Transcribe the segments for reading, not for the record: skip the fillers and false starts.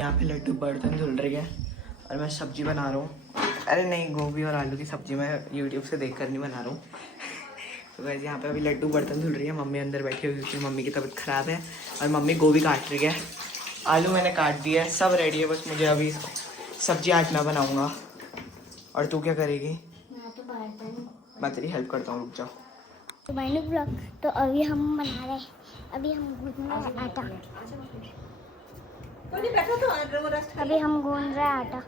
यहाँ पे लड्डू बर्तन धुल रही है और मैं सब्जी बना रहा हूँ। अरे नहीं, गोभी और आलू की सब्जी मैं यूट्यूब से देखकर नहीं बना रहा हूँ। तो वैसे यहाँ पे अभी लड्डू बर्तन धुल रही है, मम्मी अंदर बैठी हुई क्योंकि मम्मी की तबीयत ख़राब है और मम्मी गोभी काट रही है। आलू मैंने काट दिया है, सब रेडी है, बस मुझे अभी सब्जी आज मैं बनाऊँगा। और तू क्या करेगी? मैं तो बर्तन, मैं तेरी हेल्प करता हूँ, रुक जाओ। तो मैंने ब्लॉग, तो अभी हम बना रहे हैं, अभी हम गूंद रहे हैं आटा, अभी हम गूंद रहे हैं आटा।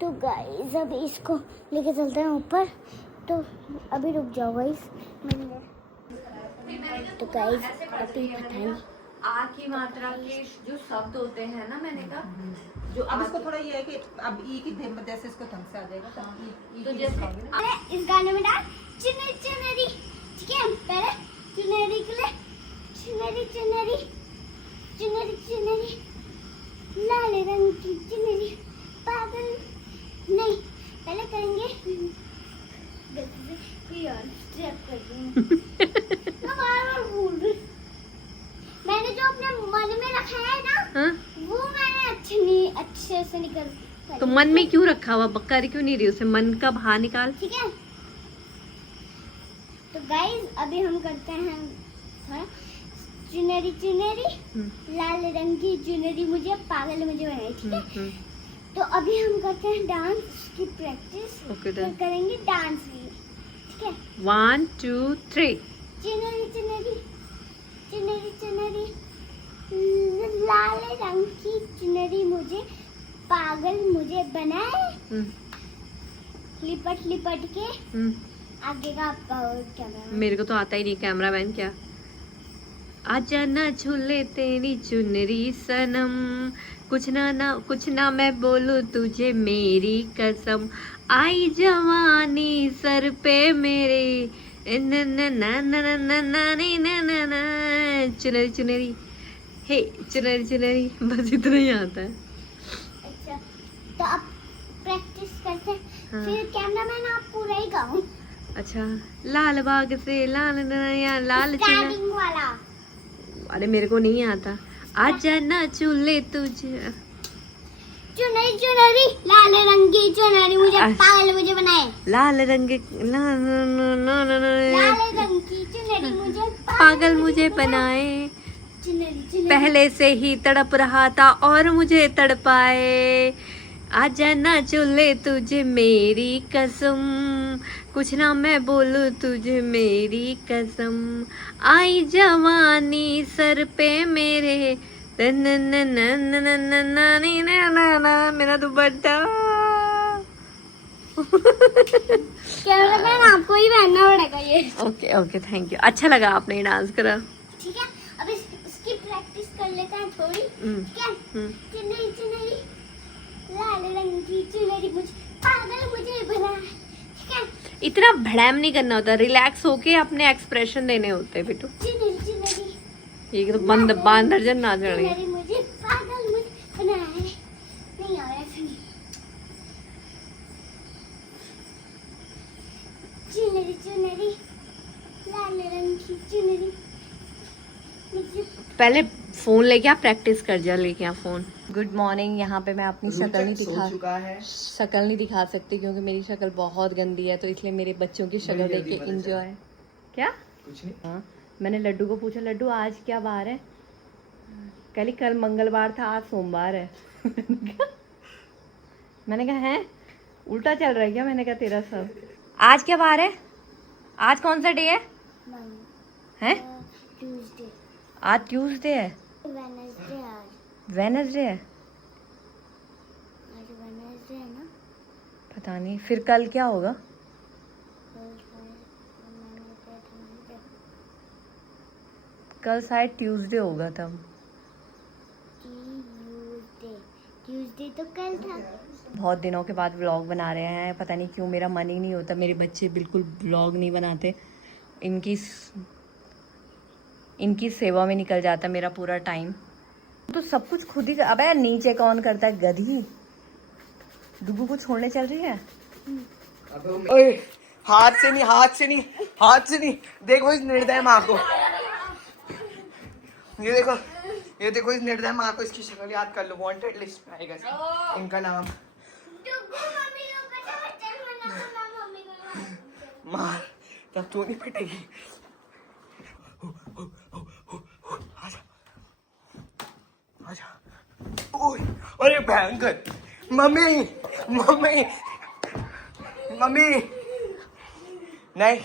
तो गाइस अभी इसको लेके चलते हैं ऊपर, तो अभी रुक जाओ गाइस। तो गाइस अभी पता नहीं आ की मात्रा के जो शब्द होते हैं ना, मैंने कहा जो अब इसको थोड़ा ये है कि अब ई की मदद से इसको ढंग से आ जाएगा। तो जैसे अरे इस गाने में डाल चुनरी चुनरी, ठीक है? पहले चुनरी के लिए चुनरी चुनरी चुनरी चुनरी, लाल रंग की चुनरी, पागल नहीं, पहले करेंगे कोई और स्टेप कर दूँ। मैं बार-बार भूल रही, मैंने जो अपने मन में रखा है ना, हाँ? वो मैंने अच्छे से निकल। तो मन में क्यों रखा हुआ, कर क्यों नहीं रही उसे? मन का बाहर निकाल। ठीक है, तो गाइस अभी हम करते हैं, हाँ? चुनरी चुनरी, लाल रंग की चुनरी मुझे पागल मुझे बनाई, ठीक है? तो अभी हम करते हैं डांस की प्रैक्टिस। ओके, तो करेंगे डांस भी, ठीक है? 1 2 3। चुनरी चुनरी चुनरी चुनरी, लाल रंग की चुनरी मुझे पागल मुझे बनाए, लिपट लिपट के। आगे का आपका कैमरा। मेरे को तो आता ही नहीं कैमरामैन। क्या आजा ना झूले तेरी चुनरी सनम, कुछ ना मैं बोलूं तुझे मेरी कसम, आई जवानी सर पे मेरे, चुनरी चुनरी, हे चुनरी चुनरी, बस इतना ही आता है। अच्छा, तो अब प्रैक्टिस करते हैं। हाँ। फिर कैमरामैन आप पूरा ही गाओ। अच्छा, लाल बाग से लाल लाल स्टार्टिंग वाला। अरे मेरे को नहीं आता। आजा ना चूल्हे तुझे, चुनरी चुनरी, लाल रंग की चुनरी मुझे पागल मुझे बनाए, लाल रंग लाल रंग की चुनरी मुझे पागल मुझे बनाए, चुनरी चुनरी। पहले से ही तड़प रहा था और मुझे तड़पाए, आजा ना चूल्हे तुझे मेरी कसम, कुछ ना मैं बोलूं तुझे मेरी कसम, आई जवानी सर पे मेरे, मेरा दुपट्टा। कैमरामैन आपको ही पहनना पड़ेगा ये। Okay okay, thank you. अच्छा लगा आपने डांस करा। ठीक है, अब इसकी प्रैक्टिस कर लेते हैं थोड़ी, ठीक है? चुनरी चुनरी, लाल रंग की चुनरी मुझे पागल मुझे बनाए, ठीक है? इतना भड़ैम नहीं करना होता, रिलैक्स होके अपने एक्सप्रेशन देने होते हैं बेटू। चुनरी चुनरी, ये तो बांदर जन नाच रही है। चुनरी मुझे पागल मुझे बनाए, नहीं आ रहा ऐसे नहीं। चुनरी चुनरी, लाल रंग की चुनरी मुझे। पहले फोन लेके आ, प्रैक्टिस कर जा, लेके आ फोन। Good morning. यहाँ पे मैं अपनी शक्ल नहीं दिखा सकती क्योंकि मेरी शक्ल बहुत गंदी है, तो इसलिए मेरे बच्चों की शक्ल देख के एंजॉय। क्या कुछ नहीं। हाँ, मैंने लड्डू को पूछा, लड्डू आज क्या बार है? कल कल मंगलवार था, आज सोमवार है। मैंने कहा है उल्टा चल रहा है क्या? मैंने कहा तेरा सब। आज क्या बार है? आज कौन सा डे है? हैं? ट्यूसडे। आज ट्यूसडे है। वेडनेसडे आज। वेडनेसडे है? आज वेडनेसडे है ना? पता नहीं, फिर कल क्या होगा? कल शायद ट्यूसडे होगा तब। ट्यूसडे तो कल था। बहुत दिनों के बाद व्लॉग बना रहे हैं, पता नहीं क्यों मेरा मन ही नहीं होता। मेरे बच्चे बिल्कुल व्लॉग नहीं बनाते, इनकी सेवा में निकल जाता मेरा पूरा टाइम। तो सब कुछ खुद ही। अबे नीचे कौन करता है, गधी? डुगू को छोड़ने चल रही है। ओए, हाथ से नहीं, देखो इस निर्दय माँ को, ये देखो ये देखो इस निर्दय माँ को इसकी शक्ल याद कर लो, वांटेड लिस्ट में आएगा इनका नाम। मार तब तू नहीं पिटेगी। आजा आजा। ओए अरे भयंकर। मम्मी मम्मी मम्मी नहीं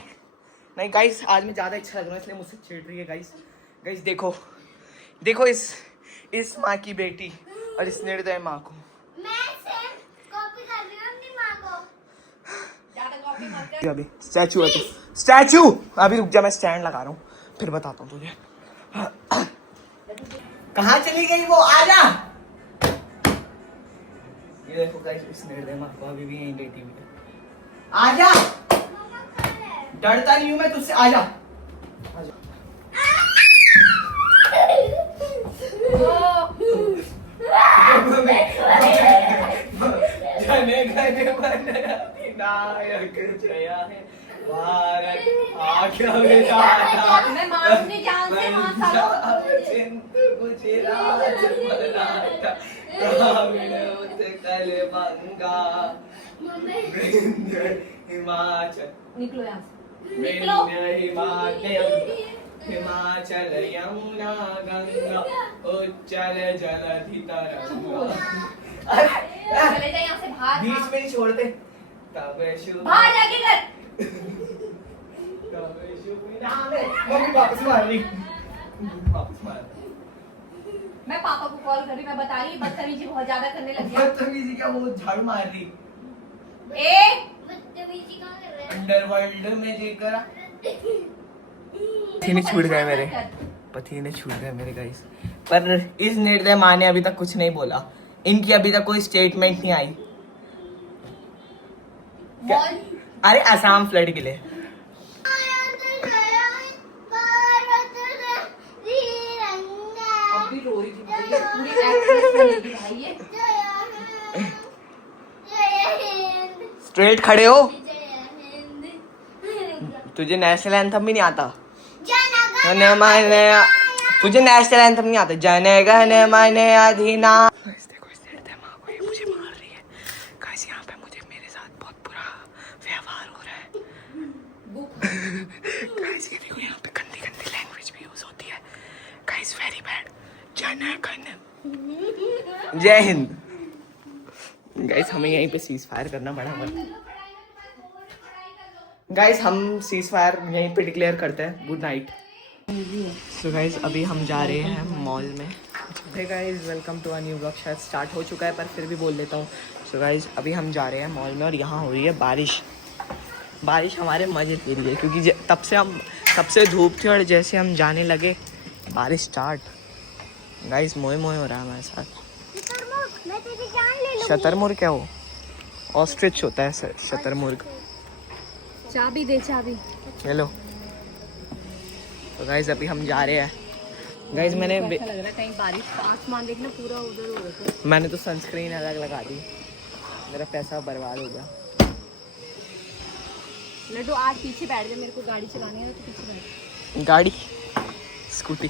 नहीं गाइस, आज मैं ज्यादा अच्छा लग रहा हूँ इसलिए मुझसे चिढ़ रही है गाइस। गाइस देखो देखो इस माँ की बेटी और इस निर्दय माँ को। मैं सेम कॉपी कर रही हूं अपनी मां को। अभी स्टैचू है तो स्टैचू, अभी रुक जा मैं स्टैंड लगा रहा हूँ फिर बताता हूँ तुझे। कहाँ चली गई वो, आजा। ये देखो गाइस इस निर्दय माँ को अभी भी यहीं लेटी हुई है। आजा, डरता नहीं हूँ मैं तुझसे, आजा आजा। जने गने मन नायक जया है भारत आज्ञा विधाता। मैं मारने जान से मार सालो। चिंत गुजरात मराठा ग्रामीण उत्कल बंगा विंध्य हिमाचल। निकलो यहाँ से। विंध्य हिमाचल यमुना गंगा उच्चल जलधि तरंगा। चले जाए यहाँ से बाहर। बीच में नहीं छोड़ते तब शुभ बाहर जाके कर। तब शुभ नाम है। मम्मी वापस मार रही, वापस मार। मैं पापा को कॉल कर रही, मैं बता रही बदतमीजी बहुत ज्यादा करने लगी है। बदतमीजी क्या, वो झाड़ू मार रही। ए बदतमीजी कहां कर रहे हैं? अंडरवर्ल्ड में जेकर पसीने छूट गए मेरे, पसीने छूट गए मेरे गाइस। पर इस निर्दय माँ ने अभी तक कुछ नहीं बोला, इनकी अभी तक कोई स्टेटमेंट नहीं आई। अरे असम फ्लड के लिए अभी रो रही थी भाई, पूरी एक्ट्रेस बनेगी भाई ये। स्ट्रेट खड़े हो। तुझे नेशनल एंथम भी नहीं आता? तुझे नेशनल एंथम नहीं आता? जन गण मन अधिनायक। देखो इस निर्दय माँ को, ये मुझे मार रही है गाइस। यहाँ पे मुझे मेरे साथ बहुत बुरा व्यवहार हो रहा है गाइस। ये देखो यहाँ पे गंदी गंदी लैंग्वेज भी यूज होती है guys, very bad. Jana Gana जय हिंद। गाइस हमें यहीं पे सीज फायर करना पड़ा। गाइस हम सीज फायर यहीं पे डिक्लेयर करते हैं। Good night. सो गाइस अभी हम जा रहे हैं मॉल में। Hey guys welcome to a new blog. शायद स्टार्ट हो चुका है पर फिर भी बोल देता हूँ। सो गाइस अभी हम जा रहे हैं मॉल में और यहाँ हो रही है बारिश। बारिश हमारे मजे ले रही है क्योंकि तब से धूप थी और जैसे हम जाने लगे बारिश स्टार्ट। गाइस मोए मोए हो रहा है हमारे साथ। शतरमुर्ग क्या हो? ऑस्ट्रिच होता है शतरमुर्ग। चाबी दे चाबी। हेलो। तो गाइस अभी हम जा रहे हैं। गाइस मैंने ऐसा लग रहा है कहीं बारिश का आसमान देखना पूरा उधर हो रहा है। मैंने तो सनस्क्रीन अलग लगा दी, मेरा पैसा बर्बाद हो गया। लड्डू आज पीछे बैठ जा, मेरे को गाड़ी चलानी है तो पीछे बैठ। गाड़ी स्कूटी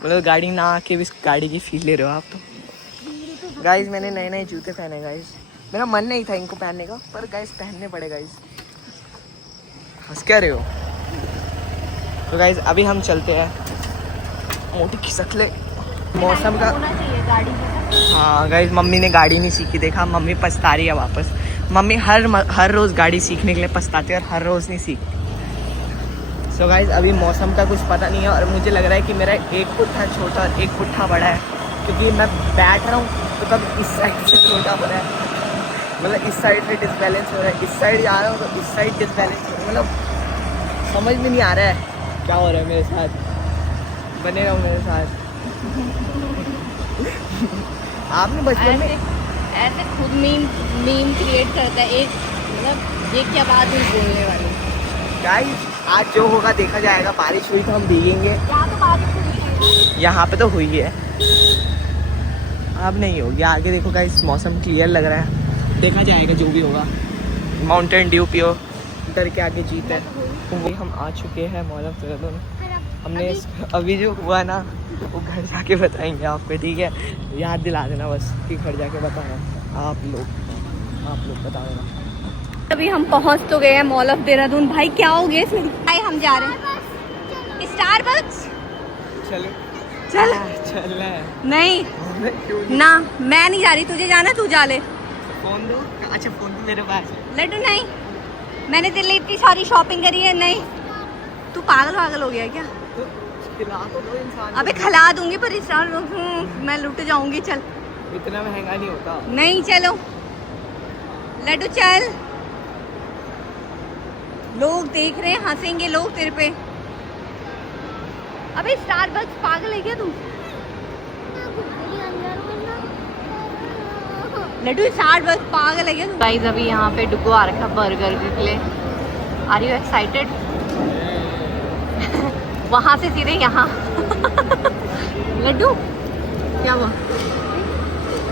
मतलब गाड़ी ना आके भी गाड़ी की फील ले रहे हो आप तो। गाइस मैंने नए नए जूते पहने गाइस। मेरा मन नहीं था इनको पहनने का पर गाइस पहनने पड़े गाइस। हंस क्या रहे हो? तो गाइस अभी हम चलते हैं। मोटी खिसक ले मौसम का। होना चाहिए गाड़ी में। हाँ गाइस मम्मी ने गाड़ी नहीं सीखी, देखा मम्मी पछता रही है वापस। मम्मी हर रोज़ गाड़ी सीखने के लिए पछताती है और हर रोज़ नहीं सीखती। सो गाइस अभी मौसम का कुछ पता नहीं है और मुझे लग रहा है कि मेरा एक पुट्ठा छोटा और एक पुट्ठा बड़ा है क्योंकि मैं बैठ रहा हूँ तो कब इस साइड से छोटा बड़ा है, मतलब इस साइड से डिसबैलेंस हो रहा है, इस साइड जा रहा हूँ तो इस साइड डिसबैलेंस हो रहा है। मतलब समझ में नहीं आ रहा है क्या हो रहा है मेरे साथ। बने रहो मेरे साथ। आपने बचपन में ऐसे खुद मीम क्रिएट करता है एक, मतलब ये क्या बात हुई बोलने वाली। गाइस आज जो होगा देखा जाएगा। बारिश हुई तो हम भीगेंगे। यहाँ तो बारिश हुई है। यहाँ पे तो हुई है, अब नहीं होगी आगे। देखो गाइस मौसम क्लियर लग रहा है, देखा जाएगा जो भी होगा। माउंटेन ड्यू पियो, डर के आगे जीत है। तो हम आ चुके हैं मॉल ऑफ देहरादून। हमने अभी जो हुआ ना वो घर जाके बताएंगे आपको, ठीक है? याद दिला देना बस कि घर जाके बताना आप लोग बता देना। अभी हम पहुंच तो गए हैं मॉल ऑफ देहरादून। भाई क्या हो गया इसमें? भाई हम जा रहे हैं स्टारबक्स। चलो चल चल रहा है। नहीं क्यों ना, मैं नहीं जा रही, तुझे जाना तू जा ले। फोन दो। अच्छा फोन तो मेरे पास है। लड्डू नहीं, मैंने तेरे लिए इतनी सारी शॉपिंग करी है। नहीं तू पागल हो गया है क्या? तो खिला तो दो इंसान अबे खिला दूंगी पर इस साल मैं लुट जाऊंगी। चल को। इतना महंगा नहीं होता। नहीं चलो लड्डू चल, लोग देख रहे हैं, हंसेंगे लोग तेरे पे। अबे स्टारबक्स पागल है क्या तू? लड्डू स्टारबक्स पागल है क्या तू? गाइस अभी यहाँ पे डुगो आ रखा बर्गर के लिए। Are you excited? वहां से सीधे यहाँ। लड्डू क्या हुआ?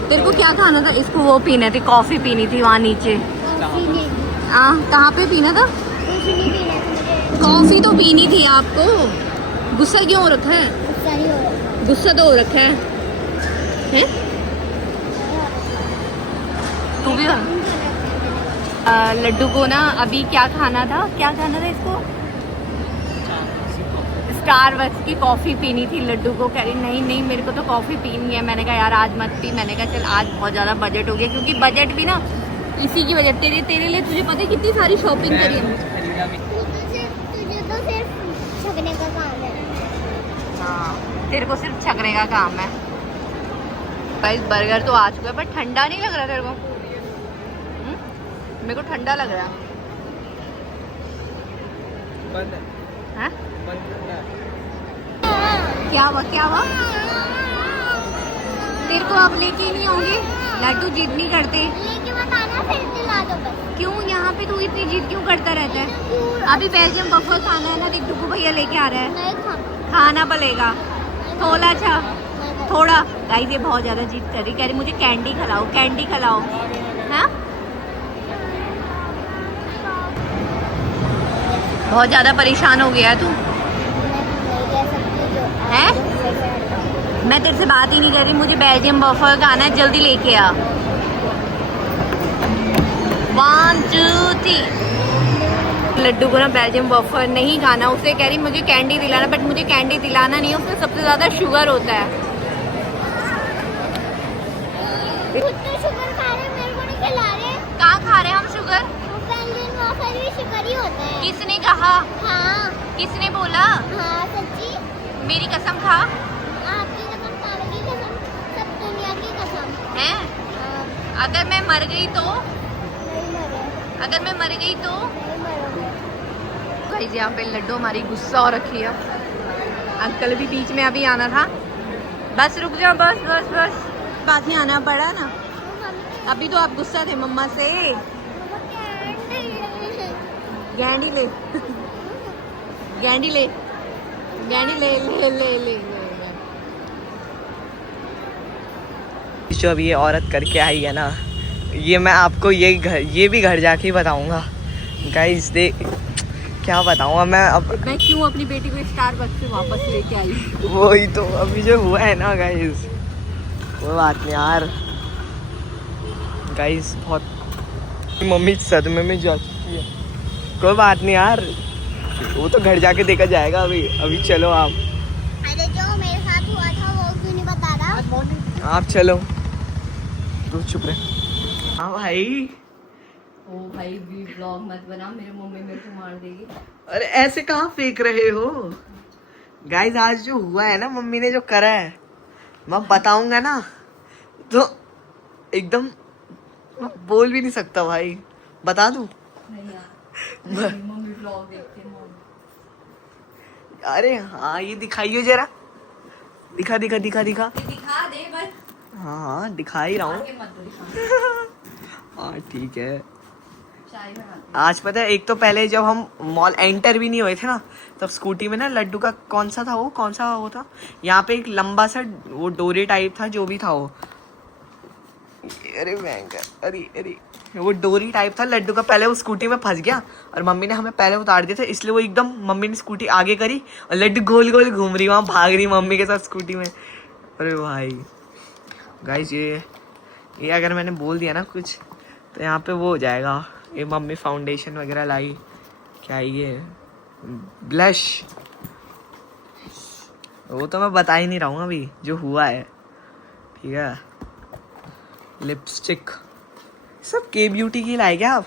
तेरे को क्या खाना था? इसको वो पीना थी, कॉफी पीनी थी वहाँ नीचे। कहाँ पे पीना था? कॉफी तो पीनी थी आपको। गुस्सा क्यों हो रखा है? गुस्सा तो हो रखा है, हैं? तू भी लड्डू को ना अभी क्या खाना था इसको? स्टारबक्स की कॉफ़ी पीनी थी। लड्डू को कह रही नहीं मेरे को तो कॉफ़ी पीनी है। मैंने कहा यार आज मत पी। मैंने कहा चल आज बहुत ज़्यादा बजट हो गया, क्योंकि बजट भी ना इसी की वजह। तेरे लिए तुझे पता है कितनी सारी शॉपिंग करी है। तुझे तो सिर्फ छकने का काम है। हाँ तेरे को सिर्फ छकने का काम है। भाई बर्गर तो आ चुका है, पर ठंडा नहीं लग रहा तेरे को? मेरे को ठंडा लग रहा बंद है। है। बंद है। क्या हुआ तेरे को? अब लेके नहीं आऊंगी। लड्डू जिद नहीं करते। लेके बताना फिर दिला दो बस। क्यों यहाँ पे तू इतनी जिद क्यों करता रहता है? अभी बेल्जियम बफर खाना है ना, देख डुगू भैया लेके आ रहा है। नहीं खाना पड़ेगा थोड़ा सा थोड़ा। गाइस ये बहुत ज्यादा जिद कर रही मुझे कैंडी खिलाओ। हाँ बहुत ज्यादा परेशान हो गया है तू, है? मैं तेरे से बात ही नहीं कर रही। मुझे बेल्जियम बफर खाना है, जल्दी लेके आ। 1 2 3। लड्डू को ना बेल्जियम बफर नहीं खाना, उसे कह रही मुझे कैंडी दिलाना, बट मुझे कैंडी दिलाना नहीं है, उसमें सबसे ज्यादा शुगर होता है। खुद तो शुगर खा रहे, मेरे को नहीं खिला रहे। कहाँ खा रहे हैं हम शुगर? बेल्जियम बफर भी शुगर ही होता है। किसने कहा? हाँ किसने बोला? हाँ सच्ची। मेरी कसम खा। आपकी कसम, खाने की कसम, सब दुनिया की कसम। है? हाँ, अगर मैं मर गई तो? नहीं मरे, अगर मैं मर गई तो? नहीं मरोगे। गाइस यहाँ पे लड्डू हमारी गुस्सा हो रखी है। अंकल भी बीच में अभी आना था। बस रुक जाओ, बस बात नहीं आना पड़ा ना। अभी तो आप गुस्सा थे मम्मा से। गैंडी ले जो अब ये औरत करके आई है ना, ये मैं आपको ये भी घर जाके ही बताऊंगा। गाइस देख क्या बताऊंगा मैं अब। मैं क्यों अपनी बेटी को स्टारबक्स से वापस लेके आई? वही तो अभी जो हुआ है ना गाइस, कोई बात नहीं यार। गाइस बहुत मम्मी सदमे में जा चुकी है। कोई बात नहीं यार, वो तो घर जाके देखा जाएगा। अभी चलो आप। अरे जो मेरे साथ हुआ था वो क्यों नहीं बता रहा? आप चलो, तू चुप रहे। हाँ भाई। ओ भाई भी ब्लॉग मत बना, मेरे मम्मी मेरे को मार देगी। अरे ऐसे कहाँ फेंक रहे हो? गाइस आज जो हुआ है ना, मम्मी ने जो करा है, मैं बताऊंगा ना तो एकदम मैं बोल भी नहीं सकता भाई। बता दूं? नहीं यार, मम्मी ब्लॉग देखते हैं। अरे हाँ ये दिखाइए जरा। दिखा दिखा दे बस। हाँ दिखा ही रहा हूँ। आगे मत दिखा। हाँ ठीक है। चाय बनाते आज पता है, एक तो पहले जब हम मॉल एंटर भी नहीं हुए थे ना, तब स्कूटी में ना लड्डू का कौन सा वो था, यहाँ पे एक लंबा सा वो डोरे टाइप था, जो भी था वो अरे भयंकर, अरे अरे वो डोरी टाइप था लड्डू का। पहले वो स्कूटी में फंस गया और मम्मी ने हमें पहले उतार दिया था, इसलिए वो एकदम मम्मी ने स्कूटी आगे करी और लड्डू गोल गोल घूम रही, वहाँ भाग रही मम्मी के साथ स्कूटी में। अरे भाई गाइस ये अगर मैंने बोल दिया ना कुछ तो यहाँ पे वो हो जाएगा। ये मम्मी फाउंडेशन वगैरह लाई, क्या ये ब्लश, वो तो मैं बता ही नहीं रहा हूँ अभी जो हुआ है, ठीक है। लिपस्टिक सब के ब्यूटी की लाए क्या आप?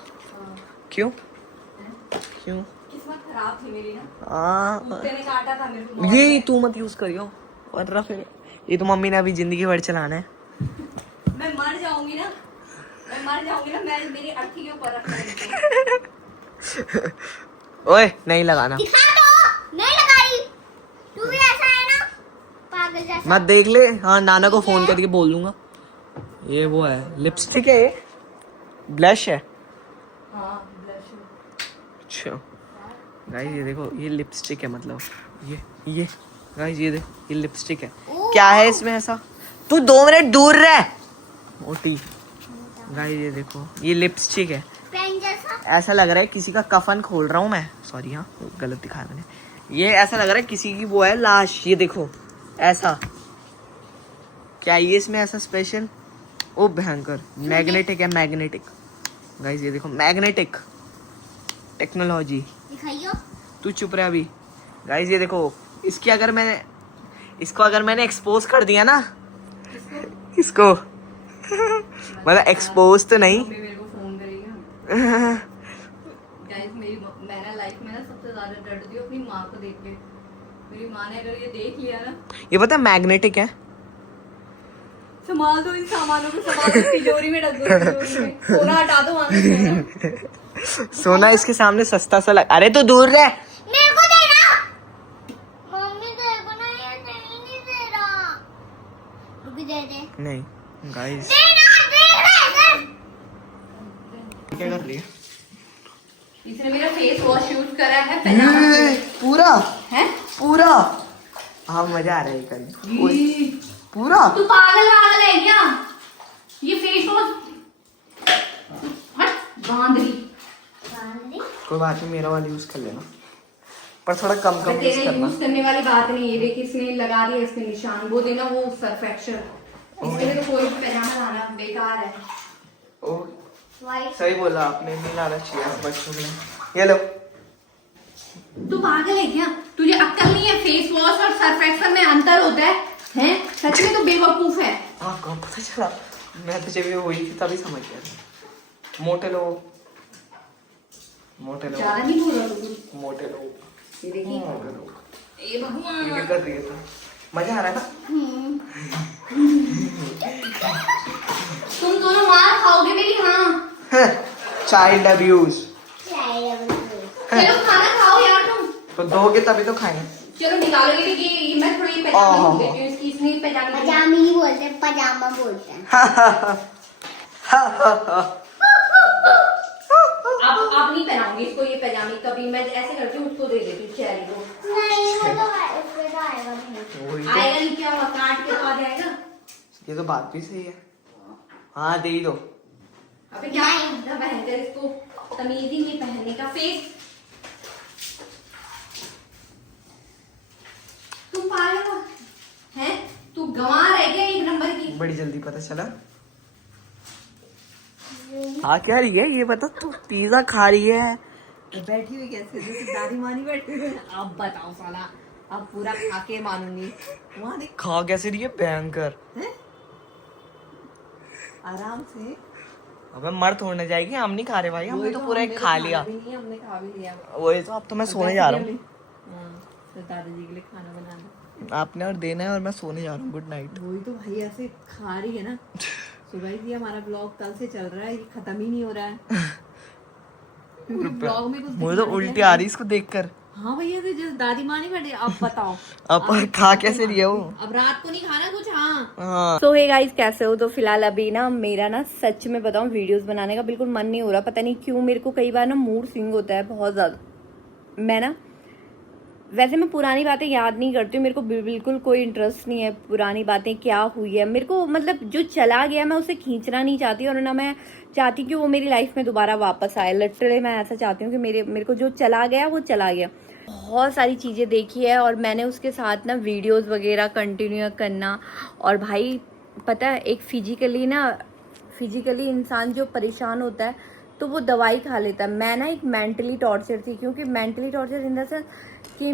क्यों क्यों? किस्मत खराब थी मेरी ना, हाँ कुत्ते ने काटा था मेरे को। ये तू मत यूज करियो वरना फिर ये तो मम्मी ने अभी जिंदगी भर चलाना है। मैं मर जाऊंगी ना, मैं मेरी अर्थी के ऊपर रखना। ओए नहीं लगाना, दिखा दो, नहीं लगाई। तू भी ऐसा है ना, पागल जैसा। मत देख ले। हाँ नाना को फोन करके बोल दूंगा। ये वो है लिपस्टिक है, ये ब्लश है। हाँ ब्लश। अच्छा गाइस ये देखो ये लिपस्टिक है, मतलब ये गाइस ये देखो ये लिपस्टिक है। क्या है इसमें ऐसा? तू 2 मिनट दूर रह मोटी। गाइस ये देखो ये लिपस्टिक है, पेन जैसा। ऐसा लग रहा है किसी का कफन खोल रहा हूँ मैं। सॉरी हाँ गलत दिखाया मैंने। ये ऐसा लग रहा है किसी की वो है लाश। ये देखो ऐसा, क्या ये इसमें ऐसा स्पेशल? ओ भयंकर मैग्नेटिक है, मैग्नेटिक। गाइस ये देखो मैग्नेटिक टेक्नोलॉजी। दिखाइयो। तू चुप रहे अभी। गाइस ये देखो इसको अगर मैंने एक्सपोज कर दिया ना, इसको मतलब एक्सपोज तो नहीं। मम्मी मेरे को फोन करेगी। गाइस मैंने लाइफ में ना सबसे ज्यादा डरती हूँ अपनी माँ को देख के। मेरी माँ ने अगर ये देख लिया ना, ये पता है मैग्नेटिक है। संभाल दो इन सामानों को, संभाल दो, तिजोरी में रख दो, तिजोरी में। सोना हटा दो वहाँ से, सोना। सोना इसके सामने सस्ता सा लग। अरे तो दूर रह। मेरे को देना। मम्मी तेरे को ना ये नहीं दे रहा। रुक दे दे। नहीं गाइस देना दे दे। क्या कर रही है? इसने मेरा फेस वॉश यूज करा है पहला पूरा है। पूरा हाँ मजा आ रहा है कल पूरा। तू पागल है क्या? ये फेस वॉश हट बांदरी। कोई बात नहीं, मेरा वाला यूज कर लेना, पर थोड़ा कम यूज तेरे करना। यूज करने वाली बात नहीं है। देखिए इसने लगा दिया इसके निशान, वो देना वो सर्फ एक्शन। इसके लिए तो कोई भी पैजामा लाना बेकार है। ओ वाइट। सही बोला आपने, नहीं लाना चाहिए बच्चों के लिए। ये लो। तू पागल है क्या? तुझे अक्ल नहीं है? फेस वॉश और सर्फ एक्शन में अंतर होता है? हैं? सच में तो बेवकूफ है। आपको पता चला? मैं तो जब ये हुई थी तभी समझ गया था। मोटे लोग ज्यादा नहीं बोल रहा तू। मोटे लोग ये देखिए, मोटे लोग। ये ये भगवान। क्या कर रही है तू? मजा आ रहा है ना? तुम दोनों मार खाओगे मेरी। हाँ चाइल्ड अब्यूज। चलो खाना खाओ यार तुम। तो दोगे तभी तो खाएंगे। चलो निकालो ये मैं थोड़ी पैजामा देती हूँ इसकी। इसने पैजामा पजामी नहीं बोलते, पजामा बोलते हैं। अब नहीं पहनाऊंगी इसको ये पैजामी। कभी मैं ऐसे करती हूँ, उसको दे देती हूँ चेरी को। नहीं वो तो है, उसमें तो आएगा नहीं। वही तो। आएगा नहीं क्या हुआ? काट के तो आ जाएगा। ये तो बात भी सही है। हाँ दे ही दो। अबे क्या पहन कर इसको तमीज ही नहीं पहनने का। फेस तुम पागल हो हैं? तू गंवार है क्या एक नंबर की? बड़ी जल्दी पता चला। हाँ क्या रही है ये बता? तू पिज्जा खा रही है? बैठी हुई कैसे? जैसे दादी मानी बैठी हुई है। अब बताओ साला, अब पूरा खा के मानूंगी। वहाँ देख खा कैसे रही है? भयंकर। हैं? आराम से। अबे मर थोड़ने जाएगी, हम नहीं खा रहे भाई, हमने तो पूरा एक खा लिया। हमने खा भी लिया। वही तो, अब तो मैं सोने जा रहा हूँ। तो दादाजी के लिए खाना बनाना। आपने और देना है और मैं सोने जा रहा हूँ। Good night. वही तो भाई ऐसे खा रही है ना। सुबह जी हमारा ब्लॉग कल से चल रहा है, ये खत्म ही नहीं हो रहा है। क्योंकि ब्लॉग में कुछ मुझे तो दिखाने उल्टी के आ रही इसको देखकर। हाँ भैया तो जैसे दादी माँ नहीं बैठे। अब बताओ अब खा कैसे रही है वो? अब रात को नहीं खाना कुछ। हाँ हाँ सो हे गाइस, कैसे हो? तो फिलहाल अभी ना मेरा ना सच में बताऊं वीडियोस बनाने का बिल्कुल मन नहीं हो रहा। पता नहीं क्यों, मेरे को कई बार ना मूड स्विंग होता है बहुत ज्यादा। मैं ना वैसे मैं पुरानी बातें याद नहीं करती हूँ, मेरे को बिल्कुल कोई इंटरेस्ट नहीं है पुरानी बातें क्या हुई है। मेरे को मतलब जो चला गया मैं उसे खींचना नहीं चाहती, और ना मैं चाहती कि वो मेरी लाइफ में दोबारा वापस आए। लिटरली मैं ऐसा चाहती हूँ कि मेरे को जो चला गया वो चला गया। बहुत सारी चीज़ें देखी है और मैंने उसके साथ ना वीडियोस वगैरह कंटिन्यू करना। और भाई पता है, एक फिजिकली इंसान जो परेशान होता है तो वो दवाई खा लेता है। मैं ना एक मेंटली टॉर्चर थी, क्योंकि mentally torture in the sense कि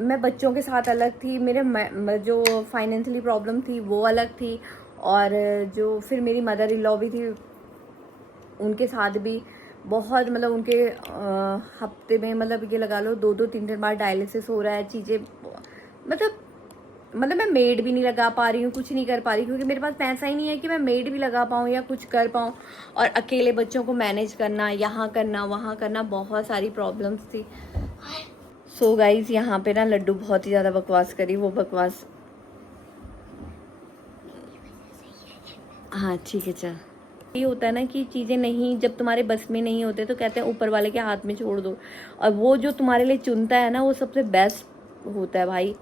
मैं बच्चों के साथ अलग थी, मेरे जो फाइनेंशियली प्रॉब्लम थी वो अलग थी, और जो फिर मेरी मदर इन लॉ भी थी उनके साथ भी बहुत मतलब उनके हफ्ते में मतलब ये लगा लो 2-3 बार डायलिसिस हो रहा है। चीज़ें मतलब मैं मेड भी नहीं लगा पा रही हूँ, कुछ नहीं कर पा रही, क्योंकि मेरे पास पैसा ही नहीं है कि मैं मेड भी लगा पाऊँ या कुछ कर पाऊँ। और अकेले बच्चों को मैनेज करना, यहाँ करना वहाँ करना, बहुत सारी प्रॉब्लम्स थी। सो गाइज यहाँ पे ना लड्डू बहुत ही ज़्यादा बकवास करी। वो बकवास हाँ ठीक है चल। ये होता है ना कि चीज़ें नहीं, जब तुम्हारे बस में नहीं होते तो कहते हैं ऊपर वाले के हाथ में छोड़ दो, और वो जो तुम्हारे लिए चुनता है ना वो सबसे बेस्ट होता है भाई।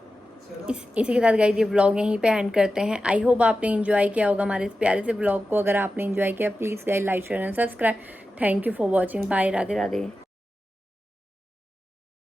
इसी के साथ गाइस ये व्लॉग यहीं पे एंड करते हैं। आई होप आपने एंजॉय किया होगा हमारे इस प्यारे से व्लॉग को। अगर आपने एंजॉय किया please guys like share and subscribe. Thank you for watching. Bye, Radhe Radhe.